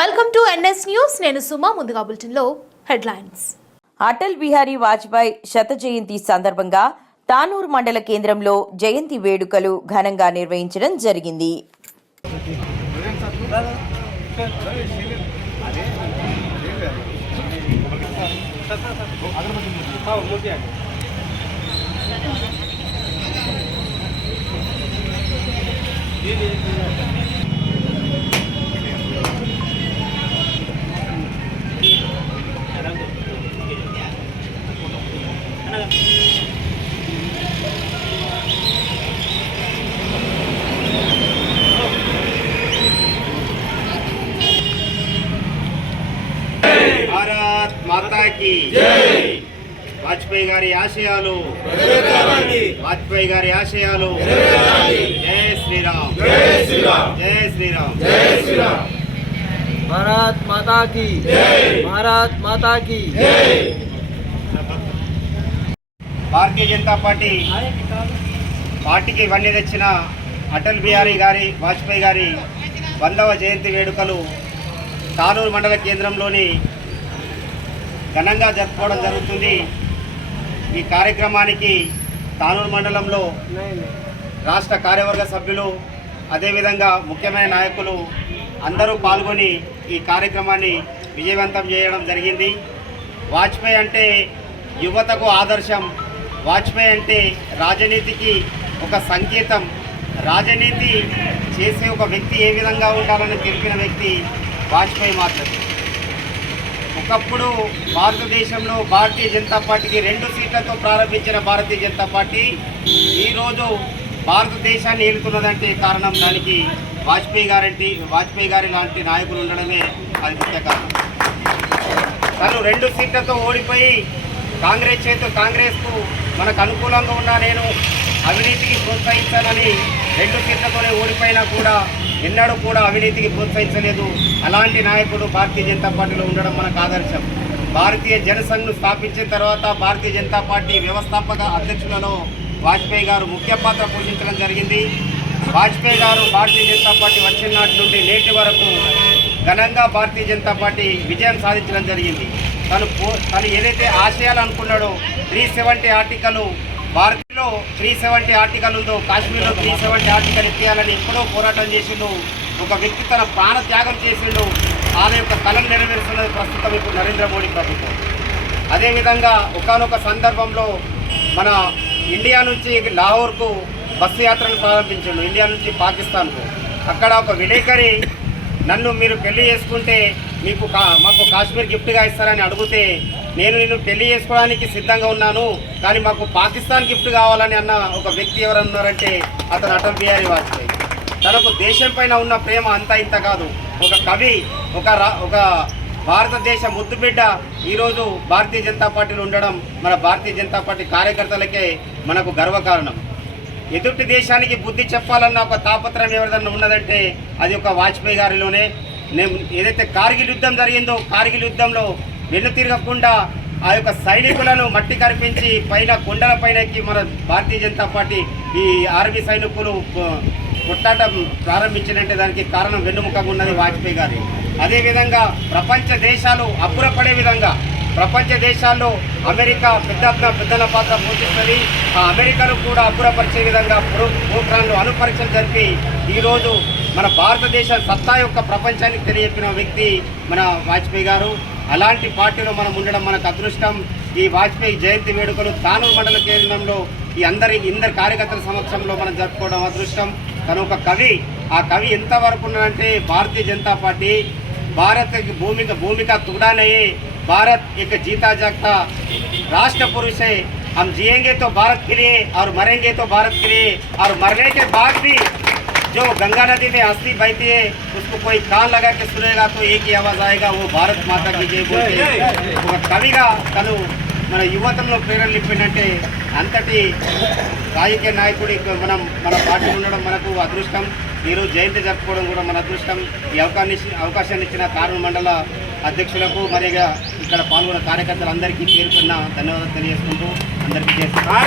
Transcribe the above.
Welcome to NS news నేను సుమా ముందుగా బులెటిన్లో హెడ్లైన్స్. అటల్ బిహారీ వాజ్పేయి శత జయంతి సందర్భంగా తానూరు మండల కేంద్రంలో జయంతి వేడుకలు ఘనంగా నిర్వహించడం జరిగింది. మాతాకి. వాజ్పేయి గారి ఆశయాలు. వాజ్పేయి గారి ఆశయాలు. జయ శ్రీరామ్. జయ శ్రీరామ్. జయ శ్రీరామ్. శ్రీరామ్. భారత్ మాతాకి. భారత్ మాతాకి. భారతీయ జనతా పార్టీ పార్టీకి ఇవన్నీ తెచ్చిన అటల్ బిహారీ గారి వాజ్పేయి గారి వందవ జయంతి వేడుకలు తానూరు మండల కేంద్రంలోని ఘనంగా జరుపుకోవడం జరుగుతుంది. ఈ కార్యక్రమానికి తానూరు మండలంలో రాష్ట్ర కార్యవర్గ సభ్యులు అదేవిధంగా ముఖ్యమైన నాయకులు అందరూ పాల్గొని ఈ కార్యక్రమాన్ని విజయవంతం చేయడం జరిగింది. వాజ్పేయి అంటే యువతకు ఆదర్శం. వాజ్పేయి అంటే రాజనీతికి ఒక సంకేతం. రాజనీతి చేసే ఒక వ్యక్తి ఏ విధంగా ఉండాలని తెలిపిన వ్యక్తి వాజ్పేయి మాత్రమే. ఒకప్పుడు భారతదేశంలో భారతీయ జనతా పార్టీకి రెండు సీట్లతో ప్రారంభించిన భారతీయ జనతా పార్టీ ఈరోజు భారతదేశాన్ని ఏలుతున్నదంటే కారణం దానికి వాజ్పేయి గారంటి వాజ్పేయి గారి లాంటి నాయకులు ఉండడమే అది ముఖ్య కారణం. తను రెండు సీట్లతో ఓడిపోయి కాంగ్రెస్ చేత కాంగ్రెస్కు మనకు అనుకూలంగా ఉన్నా నేను అవినీతికి ప్రోత్సహించానని రెండు సీట్లతోనే ఓడిపోయినా కూడా ఎన్నడూ కూడా అవినీతికి ప్రోత్సహించలేదు. అలాంటి నాయకుడు భారతీయ జనతా పార్టీలో ఉండడం మనకు ఆదర్శం. భారతీయ జనసంఘ్ను స్థాపించిన తర్వాత భారతీయ జనతా పార్టీ వ్యవస్థాపక అధ్యక్షులలో వాజ్పేయి గారు ముఖ్య పాత్ర పోషించడం జరిగింది. వాజ్పేయి గారు భారతీయ జనతా పార్టీ వచ్చిన నాటి నుండి నేటి వరకు ఘనంగా భారతీయ జనతా పార్టీ విజయం సాధించడం జరిగింది. తను పో- తను ఏదైతే ఆశయాలు అనుకున్నాడో త్రీ సెవెంటీ ఆర్టికల్ భారత్లో త్రీ సెవెంటీ ఆర్టికల్ ఉందో కాశ్మీర్లో త్రీ సెవెంటీ ఆర్టికల్ ఎత్తేయాలని ఎప్పుడో పోరాటం చేసిండు. ఒక వ్యక్తి తన ప్రాణ త్యాగం చేసిండు. ఆయన యొక్క కళను నెరవేరుస్తున్నది ప్రస్తుతం ఇప్పుడు నరేంద్ర మోడీ ప్రభుత్వం. అదేవిధంగా ఒకనొక సందర్భంలో మన ఇండియా నుంచి లాహోర్కు బస్సు యాత్రను ప్రారంభించాడు ఇండియా నుంచి పాకిస్తాన్కు. అక్కడ ఒక విలేకరి నన్ను మీరు పెళ్ళి చేసుకుంటే మీకు కా మాకు కాశ్మీర్ గిఫ్ట్గా ఇస్తారని అడిగితే నేను నిన్ను పెళ్ళి చేసుకోవడానికి సిద్ధంగా ఉన్నాను కానీ మాకు పాకిస్తాన్ గిఫ్ట్ కావాలని అన్న ఒక వ్యక్తి ఎవరన్నారంటే అతను అటల్ బిహారీ వాజ్పేయి. తనకు దేశం పైన ఉన్న ప్రేమ అంతా ఇంత కాదు. ఒక కవి ఒక రా ఒక భారతదేశ ముద్దుబిడ్డ ఈరోజు భారతీయ జనతా పార్టీలో ఉండడం మన భారతీయ జనతా పార్టీ కార్యకర్తలకే మనకు గర్వకారణం. ఎదుటి దేశానికి బుద్ధి చెప్పాలన్న ఒక తాపత్రయం ఎవరిదన్నా ఉన్నదంటే అది ఒక వాజ్పేయి గారిలోనే. నేను ఏదైతే కార్గిల్ యుద్ధం జరిగిందో కార్గిల్ యుద్ధంలో వెన్ను తిరగకుండా ఆ యొక్క సైనికులను మట్టి కరిపించి పైన కొండల పైన ఎక్కి మన భారతీయ జనతా పార్టీ ఈ ఆర్మీ సైనికులు కొ- కొట్టాట ప్రారంభించినంటే దానికి కారణం వెన్నుముఖంగా ఉన్నది వాజ్పేయి గారి. అదేవిధంగా ప్రపంచ దేశాలు అబ్బురపడే విధంగా ప్రపంచ దేశాల్లో అమెరికా పెద్ద పెద్దల పాత్ర పోషిస్తుంది. ఆ అమెరికాను కూడా అబ్బురపరిచే విధంగా భూ ప్రోగ్రాంలు అనుపరీక్షలు జరిపి ఈరోజు మన భారతదేశ సత్తా యొక్క ప్రపంచానికి తెలియజెప్పిన వ్యక్తి మన వాజ్పేయి గారు అలాంటి పార్టీలో మనం ఉండడం మనకు అదృష్టం ఈ వాజ్పేయి జయంతి వేడుకలు తానూరు మండల కేంద్రంలో ఈ అందరి ఇందరి కార్యకర్తల సమక్షంలో మనం జరుపుకోవడం అదృష్టం తను ఒక కవి ఆ కవి ఎంతవరకు ఉన్నాడంటే భారతీయ జనతా పార్టీ भारत की भूमिका भूमिका टुकड़ा नहीं है भारत एक जीता जागता राष्ट्र पुरुष है हम जिएंगे तो भारत के लिए और मरेंगे तो भारत के लिए और मरने के बाद भी जो गंगा नदी में अस्थि बहती है उसको कोई कान लगा के सुनेगा तो एक ही आवाज आएगा वो भारत माता की जय बोलते ఒక కవిగా తను మన యువతంలో ప్రేరణ నింపినట్టే అంతటి రాజకీయ నాయకుడి మనం మన పార్టీ ఉండడం మనకు అదృష్టం ఈరోజు జయంతి జరుపుకోవడం కూడా మన అదృష్టం ఈ అవకాశాన్ని అవకాశాన్ని ఇచ్చిన కారణ మండల అధ్యక్షులకు మరిగా ఇక్కడ పాల్గొన్న కార్యకర్తలందరికీ పేరుకున్న ధన్యవాదాలు తెలియజేసుకుంటూ అందరికీ చేస్తున్నాను